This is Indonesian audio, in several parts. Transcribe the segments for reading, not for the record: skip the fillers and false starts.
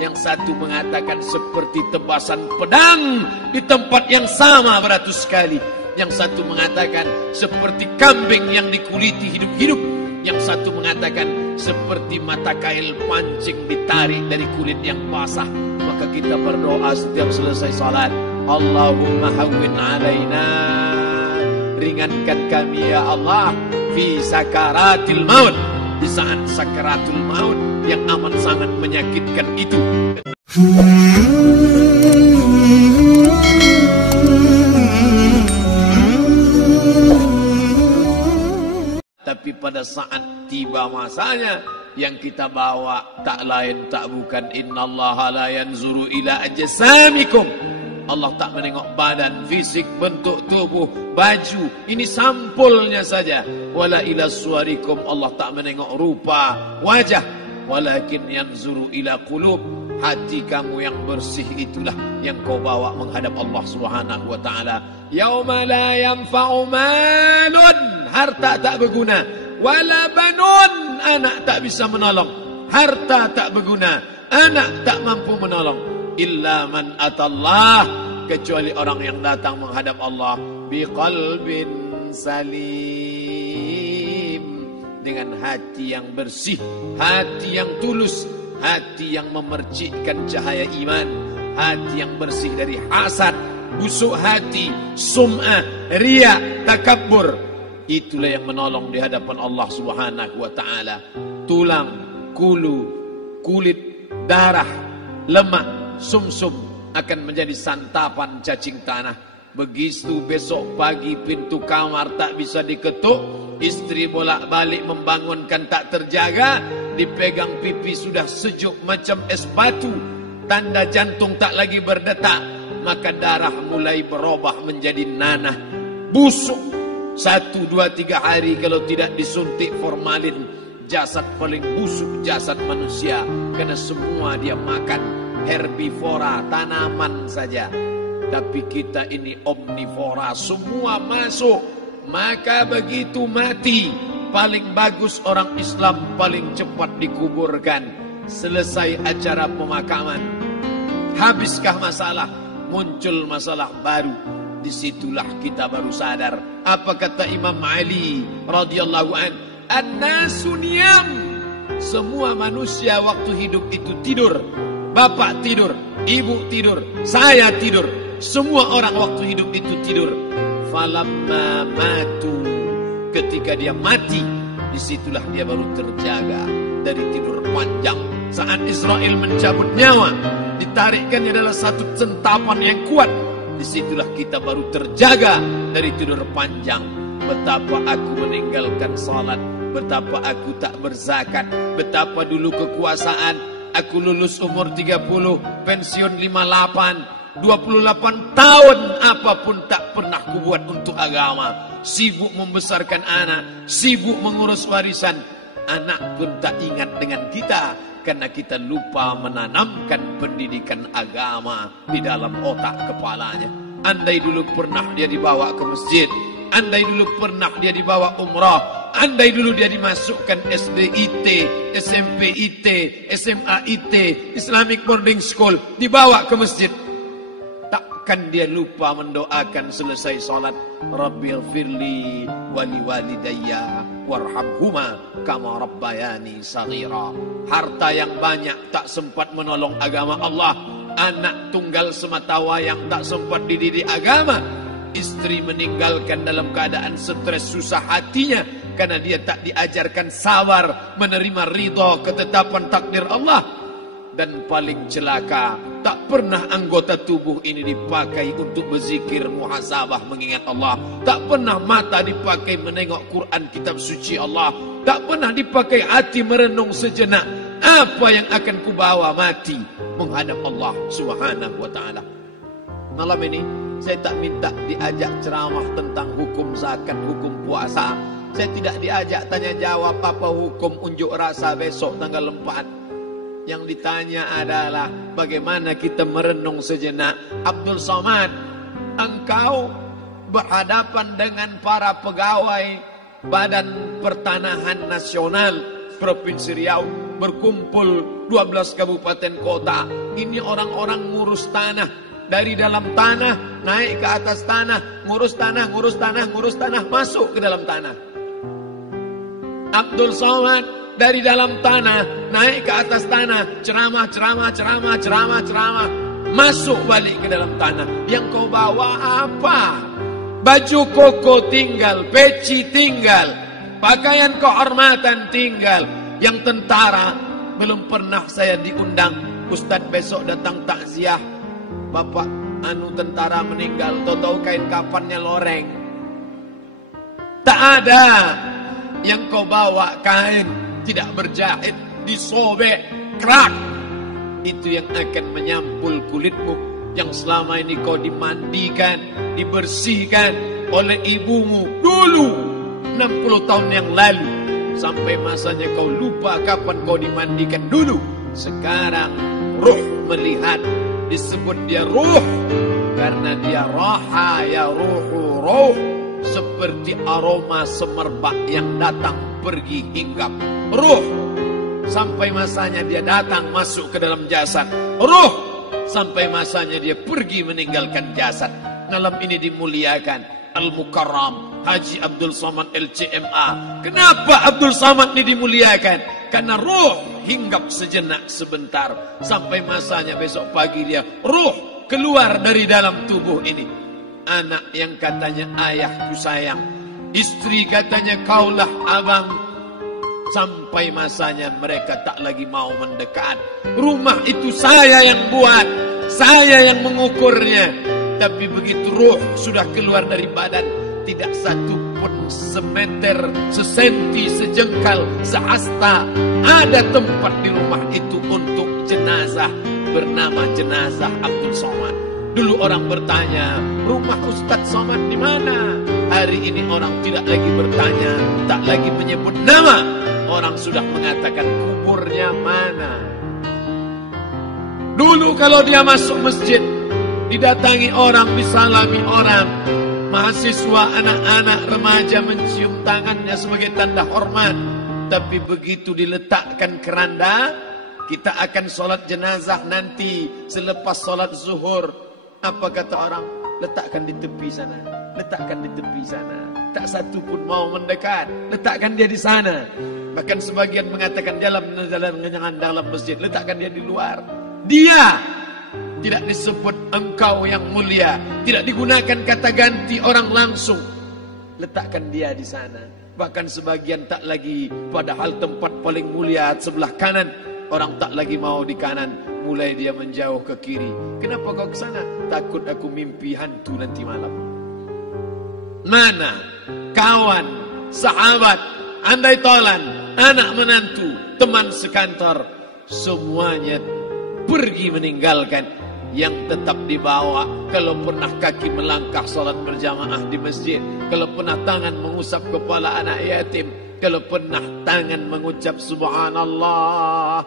Yang satu mengatakan seperti tebasan pedang di tempat yang sama beratus kali. Yang satu mengatakan seperti kambing yang dikuliti hidup-hidup. Yang satu mengatakan seperti mata kail pancing ditarik dari kulit yang basah. Maka kita berdoa setiap selesai salat, Allahumma hawwin alaina, ringankan kami ya Allah fi sakaratil maut, di saat sakaratul maut yang amat sangat menyakitkan itu. Tapi pada saat tiba masanya, yang kita bawa tak lain tak bukan innallaha la yanzuru ila ajsamikum. Allah tak menengok badan, fisik, bentuk tubuh, baju. Ini sampulnya saja. Wala ila suwarikum, Allah tak menengok rupa, wajah. Walakin yanzuru ila qulub. Hati kamu yang bersih itulah yang kau bawa menghadap Allah Subhanahu wa taala. Yauma la yanfa'u malun, harta tak berguna, wala banun, anak tak bisa menolong. Harta tak berguna, anak tak mampu menolong. Illa man atallah, kecuali orang yang datang menghadap Allah biqalbin salim, dengan hati yang bersih, hati yang tulus, hati yang memercikkan cahaya iman, hati yang bersih dari hasad, busuk hati, sum'ah, riya, takabbur. Itulah yang menolong di hadapan Allah Subhanahu wa taala. Tulang, kulu, kulit, darah, lemak, sumsum akan menjadi santapan cacing tanah. Begitu besok pagi pintu kamar tak bisa diketuk, istri bolak-balik membangunkan tak terjaga, dipegang pipi sudah sejuk macam es batu, tanda jantung tak lagi berdetak, maka darah mulai berubah menjadi nanah, busuk. 1, 2, 3 hari kalau tidak disuntik formalin, jasad paling busuk jasad manusia, karena semua dia makan herbivora, tanaman saja. Tapi kita ini omnivora, semua masuk. Maka begitu mati, paling bagus orang Islam paling cepat dikuburkan. Selesai acara pemakaman, habiskah masalah, muncul masalah baru. Disitulah kita baru sadar. Apa kata Imam Ali radhiyallahu an? An-nasu niyam. Semua manusia waktu hidup itu tidur. Bapak tidur, ibu tidur, saya tidur. Semua orang waktu hidup itu tidur. Falamma matu, ketika dia mati, disitulah dia baru terjaga dari tidur panjang. Saat Israel mencabut nyawa, ditarikkannya adalah satu centapan yang kuat. Disitulah kita baru terjaga dari tidur panjang. Betapa aku meninggalkan salat, betapa aku tak berzakat, betapa dulu kekuasaan. Aku lulus umur 30, pensiun 58, 28 tahun apapun tak pernah kubuat untuk agama. Sibuk membesarkan anak, sibuk mengurus warisan. Anak pun tak ingat dengan kita, karena kita lupa menanamkan pendidikan agama di dalam otak kepalanya. Andai dulu pernah dia dibawa ke masjid, andai dulu pernah dia dibawa umrah, andai dulu dia dimasukkan SD IT, SMP IT, SMA IT, Islamic Boarding School, dibawa ke masjid, takkan dia lupa mendoakan selesai salat, Rabbighfirli wali walidayya warhamhuma kama rabbayani saghira. Harta yang banyak tak sempat menolong agama Allah. Anak tunggal semata wayang tak sempat dididik agama. Istri meninggalkan dalam keadaan stres susah hatinya, karena dia tak diajarkan sabar menerima ridha ketetapan takdir Allah. Dan paling celaka, tak pernah anggota tubuh ini dipakai untuk berzikir, muhasabah, mengingat Allah. Tak pernah mata dipakai menengok Quran, kitab suci Allah. Tak pernah dipakai hati merenung sejenak, apa yang akan kubawa mati menghadap Allah Subhanahu wa ta'ala. Malam ini saya tak minta diajak ceramah tentang hukum zakat, hukum puasa. Saya tidak diajak tanya jawab apa hukum unjuk rasa besok tanggal 4. Yang ditanya adalah bagaimana kita merenung sejenak. Abdul Somad, engkau berhadapan dengan para pegawai Badan Pertanahan Nasional Provinsi Riau, berkumpul 12 kabupaten kota. Ini orang-orang ngurus tanah. Dari dalam tanah, naik ke atas tanah, ngurus tanah, ngurus tanah, ngurus tanah, masuk ke dalam tanah. Abdul Somad dari dalam tanah, naik ke atas tanah, ceramah, masuk balik ke dalam tanah. Yang kau bawa apa? Baju koko tinggal, peci tinggal, pakaian kehormatan tinggal. Yang tentara, belum pernah saya diundang. Ustadz besok datang takziah, bapak tentara meninggal, tahu-tahu kain kafannya loreng. Tak ada. Yang kau bawa kain tidak berjahit, disobek, kerak. Itu yang akan menyampul kulitmu, yang selama ini kau dimandikan, dibersihkan oleh ibumu dulu 60 tahun yang lalu. Sampai masanya kau lupa kapan kau dimandikan dulu. Sekarang ruh melihat, disebut dia ruh karena dia raha ya ruhu ruh, seperti aroma semerbak yang datang pergi hinggap. Ruh sampai masanya dia datang masuk ke dalam jasad. Ruh sampai masanya dia pergi meninggalkan jasad. Malam ini dimuliakan Al-Mukarram Haji Abdul Somad LCMA. Kenapa Abdul Somad ini dimuliakan? Karena ruh hinggap sejenak sebentar, sampai masanya besok pagi dia ruh keluar dari dalam tubuh ini. Anak yang katanya ayahku sayang, istri katanya kaulah abang, sampai masanya mereka tak lagi mau mendekat. Rumah itu saya yang buat, saya yang mengukurnya. Tapi begitu ruh sudah keluar dari badan, tidak satu pun semeter, sesenti, sejengkal, sehasta ada tempat di rumah itu untuk jenazah bernama jenazah Abdul Somad. Dulu orang bertanya, rumah Ustadz Somad di mana? Hari ini orang tidak lagi bertanya, tak lagi menyebut nama. Orang sudah mengatakan kuburnya mana. Dulu kalau dia masuk masjid, didatangi orang, disalami orang. Mahasiswa, anak-anak, remaja mencium tangannya sebagai tanda hormat. Tapi begitu diletakkan keranda, kita akan sholat jenazah nanti selepas sholat zuhur. Apa kata orang? Letakkan di tepi sana, letakkan di tepi sana. Tak satu pun mau mendekat, letakkan dia di sana. Bahkan sebagian mengatakan dalam masjid, letakkan dia di luar. Dia tidak disebut engkau yang mulia, tidak digunakan kata ganti orang langsung. Letakkan dia di sana. Bahkan sebagian tak lagi, padahal tempat paling mulia sebelah kanan, orang tak lagi mau di kanan. Mulai dia menjauh ke kiri. Kenapa kau ke sana? Takut aku mimpi hantu nanti malam. Mana kawan, sahabat, andai tolan, anak menantu, teman sekantor, semuanya pergi meninggalkan. Yang tetap dibawa, kalau pernah kaki melangkah salat berjamaah di masjid, kalau pernah tangan mengusap kepala anak yatim, kalau pernah tangan mengucap subhanallah.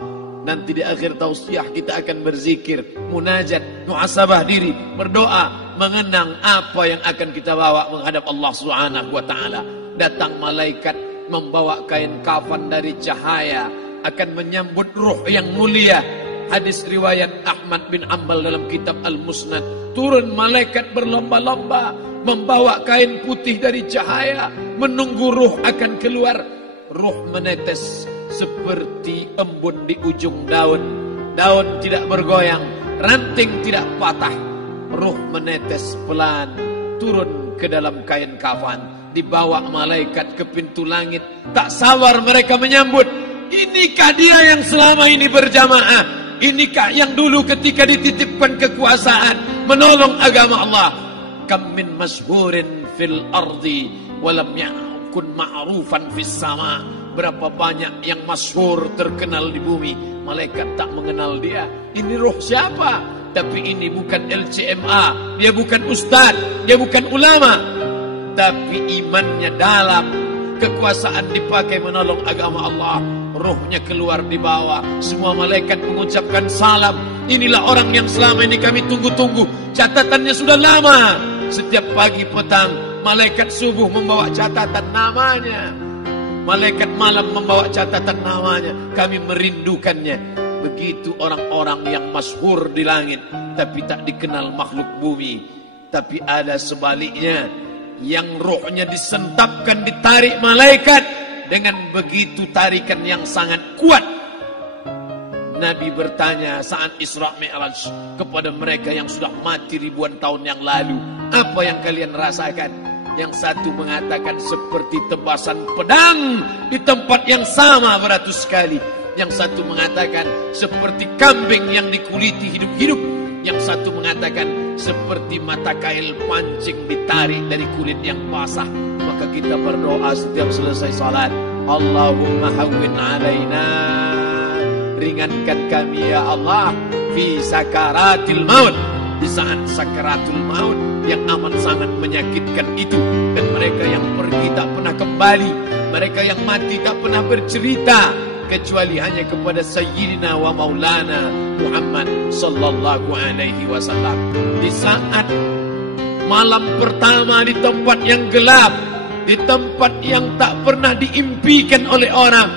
Nanti di akhir tausiah kita akan berzikir, munajat, muhasabah diri, berdoa, mengenang apa yang akan kita bawa menghadap Allah Subhanahu wa taala. Datang malaikat membawa kain kafan dari cahaya, akan menyambut ruh yang mulia. Hadis riwayat Ahmad bin Ambal dalam kitab Al-Musnad. Turun malaikat berlomba-lomba membawa kain putih dari cahaya, menunggu ruh akan keluar. Ruh menetes seperti embun di ujung daun. Daun tidak bergoyang, ranting tidak patah. Ruh menetes pelan, turun ke dalam kain kafan, dibawa malaikat ke pintu langit. Tak sabar mereka menyambut. Inikah dia yang selama ini berjamaah? Inikah yang dulu ketika dititipkan kekuasaan menolong agama Allah? Kam min masyhurin fil ardi walam yakun ma'rufan fis sama. Berapa banyak yang masyhur terkenal di bumi, malaikat tak mengenal dia. Ini roh siapa? Tapi ini bukan LCMA, dia bukan ustaz, dia bukan ulama, tapi imannya dalam. Kekuasaan dipakai menolong agama Allah. Ruhnya keluar di bawah. Semua malaikat mengucapkan salam. Inilah orang yang selama ini kami tunggu-tunggu. Catatannya sudah lama. Setiap pagi petang malaikat subuh membawa catatan namanya. Malaikat malam membawa catatan namanya. Kami merindukannya. Begitu orang-orang yang masyhur di langit, tapi tak dikenal makhluk bumi. Tapi ada sebaliknya, yang rohnya disentapkan, ditarik malaikat dengan begitu tarikan yang sangat kuat. Nabi bertanya saat Isra Mi'raj kepada mereka yang sudah mati ribuan tahun yang lalu, apa yang kalian rasakan? Yang satu mengatakan seperti tebasan pedang di tempat yang sama beratus kali. Yang satu mengatakan seperti kambing yang dikuliti hidup-hidup. Yang satu mengatakan seperti mata kail pancing ditarik dari kulit yang basah. Maka kita berdoa setiap selesai salat, Allahumma hawwin alaina, ringankan kami ya Allah fi sakaratil maut, di saat sakaratul maut yang amat sangat menyakitkan itu. Dan mereka yang pergi tak pernah kembali, mereka yang mati tak pernah bercerita kecuali hanya kepada Sayyidina wa Maulana Muhammad sallallahu alaihi wasallam. Di saat malam pertama di tempat yang gelap, di tempat yang tak pernah diimpikan oleh orang,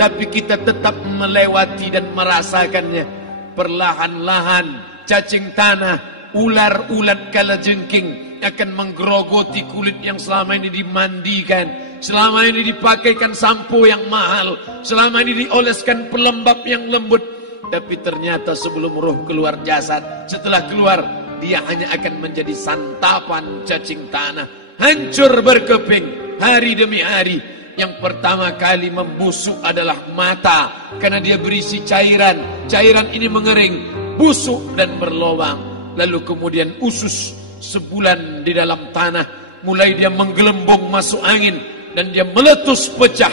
tapi kita tetap melewati dan merasakannya. Perlahan-lahan cacing tanah, ular-ulat kalajengking akan menggerogoti kulit yang selama ini dimandikan, selama ini dipakaikan sampo yang mahal, selama ini dioleskan pelembab yang lembut. Tapi ternyata sebelum roh keluar jasad, setelah keluar, dia hanya akan menjadi santapan cacing tanah. Hancur berkeping hari demi hari. Yang pertama kali membusuk adalah mata, karena dia berisi cairan. Cairan ini mengering, busuk dan berlubang. Lalu kemudian usus sebulan di dalam tanah, mulai dia menggelembung masuk angin dan dia meletus pecah.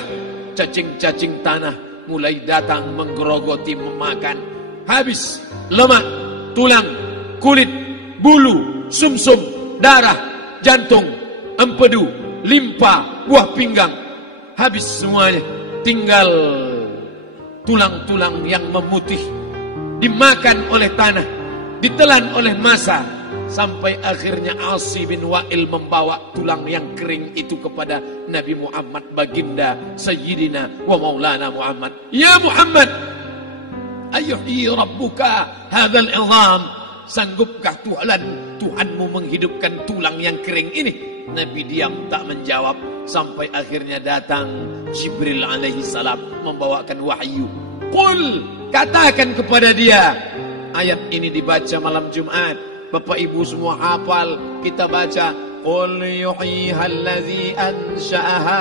Cacing-cacing tanah mulai datang menggerogoti, memakan. Habis lemak, tulang, kulit, bulu, sumsum, darah, jantung, empedu, limpa, buah pinggang. Habis semuanya, tinggal tulang-tulang yang memutih, dimakan oleh tanah, ditelan oleh massa, sampai akhirnya Asi bin Wa'il membawa tulang yang kering itu kepada Nabi Muhammad, baginda Sayyidina wa Maulana Muhammad. Ya Muhammad, ayuhyi rabbuka hadzal izam, sanggupkah Tuhanmu menghidupkan tulang yang kering ini? Nabi diam tak menjawab, sampai akhirnya datang Jibril alaihi salam membawakan wahyu. Qul, katakan kepada dia. Ayat ini dibaca malam Jumat. Bapak Ibu semua hafal, kita baca. Qul yuhyiha allazi ansha'aha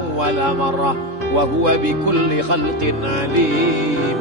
awwala marrah wa huwa bikulli khalqin alim.